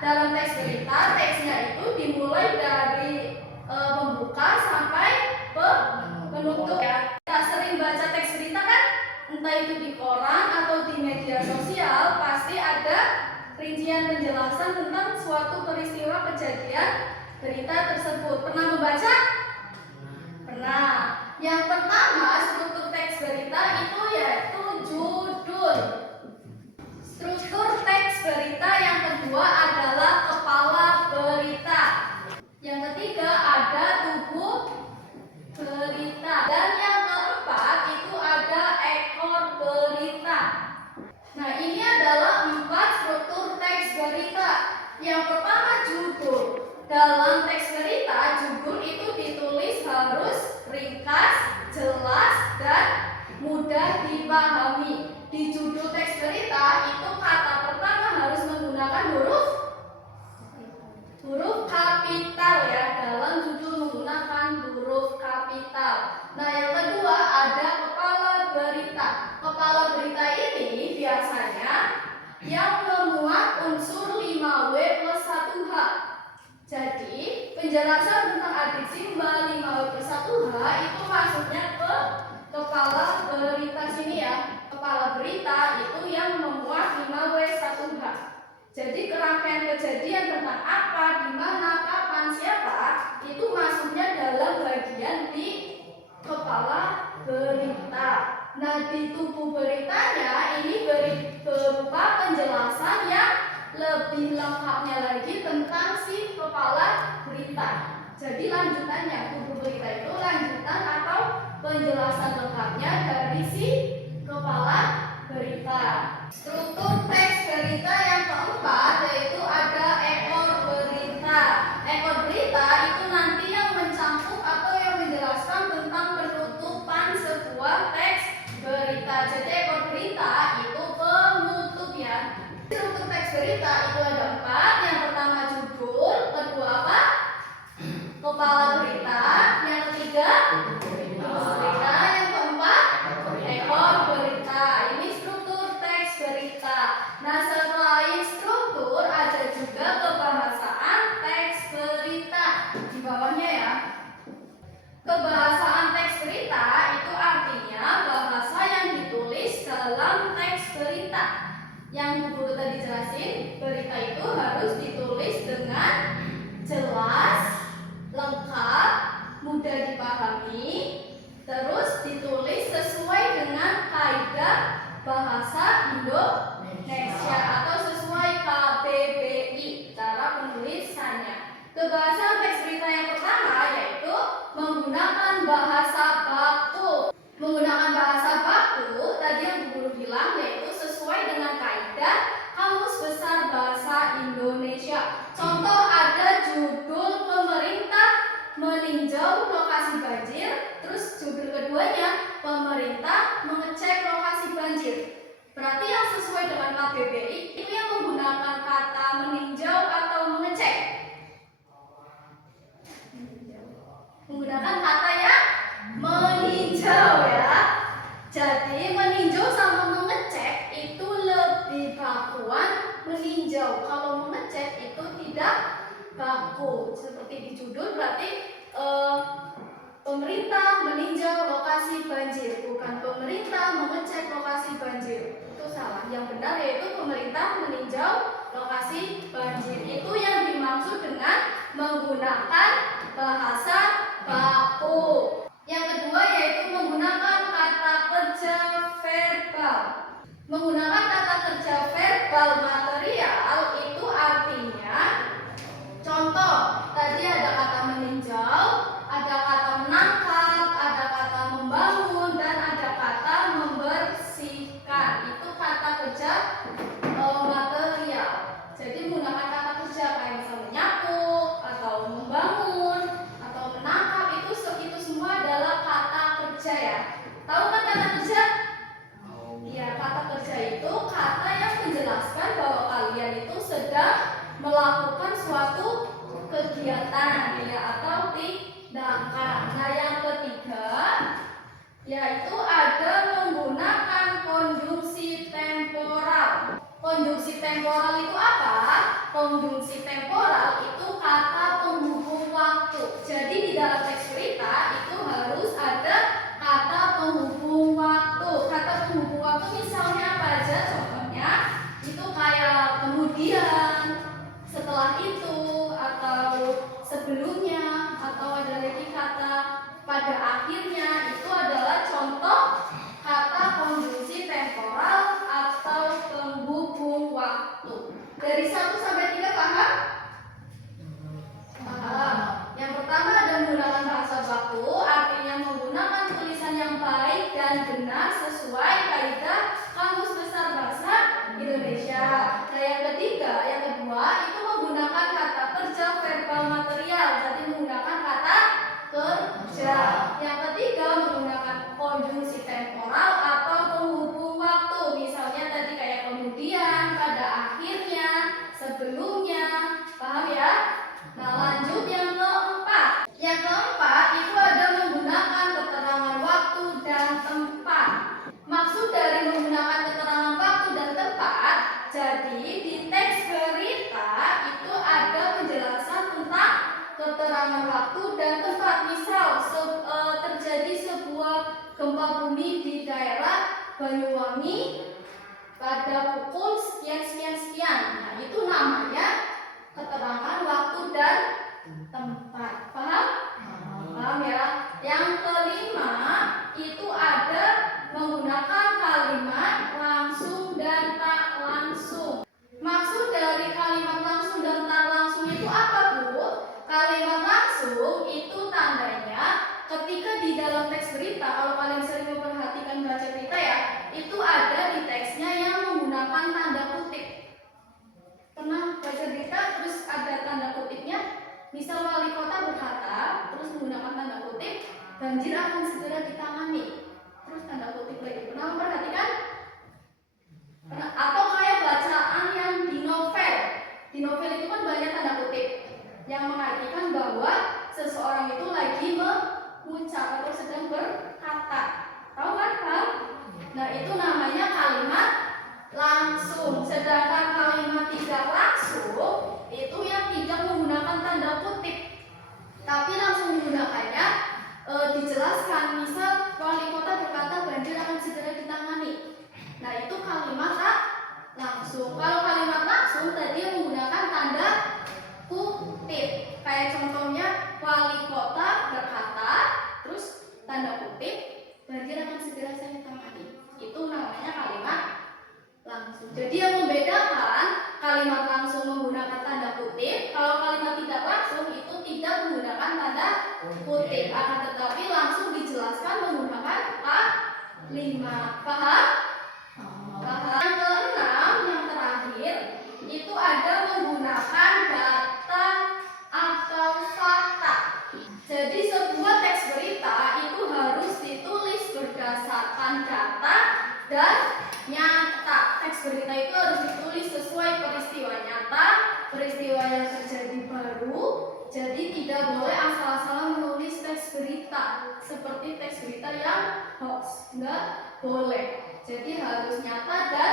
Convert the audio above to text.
dalam teks berita, teksnya itu dimulai dari pembuka sampai penutup ya. Kita sering baca teks berita kan, entah itu di koran atau di media sosial, pasti ada rincian penjelasan tentang suatu peristiwa kejadian berita tersebut. Pernah membaca? Pernah. Yang pertama, struktur teks berita itu yaitu judul. Struktur teks berita yang kedua adalah kepala berita. Yang ketiga ada tubuh berita. Dan yang keempat itu ada ekor berita. Nah, ini adalah 4 struktur teks berita. Yang pertama judul. Dalam teks berita, judul itu ditulis harus ringkas, jelas, dan mudah dipahami. Di judul teks berita itu kata pertama harus menggunakan huruf kapital ya. Dalam judul menggunakan huruf kapital. Nah, yang kedua ada kepala berita. Kepala berita ini biasanya yang memuat unsur 5W plus 1H. Jadi, penjelasan tentang adik simbol 5W plus 1H itu masuknya ke kepala berita sini ya. Kepala berita itu yang memuat 5W 1H. Jadi, kerangkaian kejadian tentang apa, di mana, kapan, siapa itu masuknya dalam bagian di kepala berita. Nah, di tubuh beritanya ini berupa penjelasan yang lebih lengkapnya lagi tentang si kepala berita. Jadi lanjutannya, tubuh berita itu lanjutan atau penjelasan lengkapnya dari si kepala berita. Struktur teks berita yang keempat yaitu ada ekor berita. Ekor berita itu nanti yang mencakup atau yang menjelaskan tentang penutupan sebuah teks berita. Jadi ekor berita itu penutup ya. Struktur teks berita itu ada 4. Yang pertama judul, kedua apa? Kepala berita. Yang ketiga tubuh berita. Yang keempat ekor berita. Ini struktur teks berita. Nah, selain struktur ada juga kebahasaan teks berita di bawahnya ya. Kebahasaan teks berita itu artinya bahasa yang ditulis dalam teks berita. Yang guru tadi jelasin, berita itu harus ditulis dengan jelas, lengkap, mudah dipahami, terus ditulis sesuai dengan kaidah bahasa Indonesia atau sesuai KBBI cara penulisannya. Kebahasaan teks berita yang pertama yaitu menggunakan bahasa baku. Menggunakan bahasa baku tadi yang guru bilang yaitu sesuai dengan kaidah Kamus Besar Bahasa Indonesia. Contoh ada judul pemerintah meninjau lokasi banjir, terus judul keduanya pemerintah mengecek lokasi banjir. Berarti yang sesuai dengan KBBI itu yang menggunakan kata meninjau atau mengecek. Menggunakan kata yang meninjau ya. Jadi meninjau sama mengecek itu lebih bakuan meninjau. Kalau mengecek itu tidak baku. Seperti di judul berarti pemerintah meninjau lokasi banjir, bukan pemerintah mengecek lokasi banjir. Itu salah. Yang benar yaitu pemerintah meninjau lokasi banjir. Itu yang dimaksud dengan menggunakan bahasa baku. Yang kedua yaitu menggunakan kata kerja verbal. Menggunakan kata kerja verbal material itu artinya contoh, tadi ada kata meninjau, ada kata menangkap, ada kata membangun, dan ada kata membersihkan. Itu kata kerja material. Jadi menggunakan kata kerja kayak misalnya menyapu, atau membangun, atau menangkap, itu semua adalah kata kerja ya. Tahu kan kata kerja? Iya, kata kerja itu kata yang menjelaskan bahwa kalian itu sedang melakukan suatu kegiatan ya atau tindakan. Nah, yang ketiga yaitu ada menggunakan konjungsi temporal. Konjungsi temporal itu apa? konjungsi temporal itu kata penghubung waktu. Jadi di dalam teks berita itu harus ada kata penghubung waktu. Kata penghubung waktu misalnya apa aja? Contohnya itu kayak kemudian, setelah itu, atau sebelumnya, atau ada lagi kata pada akhirnya. Itu adalah contoh kata konjungsi temporal atau penghubung waktu. Dari 1 sampai 3 paham? Paham. Yang pertama ada menggunakan bahasa baku, artinya menggunakan tulisan yang baik dan benar sesuai kaidah Kamus Besar Bahasa Indonesia. Nah, yang kedua itu menggunakan kata kerja verbal material, jadi menggunakan kata kerja. Yang ketiga menggunakan konjungsi temporal atau penghubung waktu, misalnya tadi kayak kemudian, pada akhirnya, sebelumnya. Paham ya? Nah, lanjut yang keempat. Yang keempat itu ada menggunakan keterangan waktu dan tempat. Maksud dari menggunakan keterangan waktu dan tempat, jadi di teks berita itu ada penjelasan tentang keterangan waktu dan tempat. Misal terjadi sebuah gempa bumi di daerah Banyuwangi pada pukul sekian. Nah, itu namanya keterangan waktu dan tempat. Paham? Paham ya? Yang kelima itu ada menggunakan kalimat langsung dan tak langsung. Maksud dari kalimat langsung dan tak langsung itu apa, Bu? Kalimat langsung itu tandanya ketika di dalam teks berita, kalau kalian sering memperhatikan baca berita ya, itu ada di teksnya yang menggunakan tanda kutip. Pernah baca berita terus ada tanda kutipnya? Misal wali kota berkata, terus menggunakan tanda kutip, banjir akan segera ditangani. Terus tanda kutip lagi. Pernah memperhatikan? Pernah? Atau kayak bacaan yang di novel. Di novel itu kan banyak tanda kutip yang mengartikan bahwa seseorang itu lagi mengucap atau sedang berkata. Tahu kan? Tahu? Nah, itu namanya kalimat langsung. Sedangkan kalimat tidak langsung itu yang tidak menggunakan tanda kutip, tapi langsung menggunakannya. Dijelaskan, misal wali kota berkata banjir akan segera ditangani. Nah, itu kalimat langsung. Kalau kalimat langsung tadi menggunakan tanda kutip. Kayak contohnya wali kota berkata, terus tanda kutip, banjir akan segera saya tangani. Itu namanya kalimat langsung. Jadi yang membedakan kalimat langsung menggunakan tanda kutip, kalau kalimat tidak langsung itu tidak menggunakan tanda kutip, akan tetapi langsung dijelaskan menggunakan kalimat. Paham? Paham. Yang keenam, yang terakhir itu ada menggunakan data atau fakta. Jadi sebuah teks berita itu harus ditulis berdasarkan data dan nyata. Teks berita itu harus ditulis sesuai peristiwa nyata, peristiwa yang terjadi baru. Jadi tidak boleh asal-asalan menulis teks berita seperti teks berita yang hoax, enggak boleh. Jadi harus nyata dan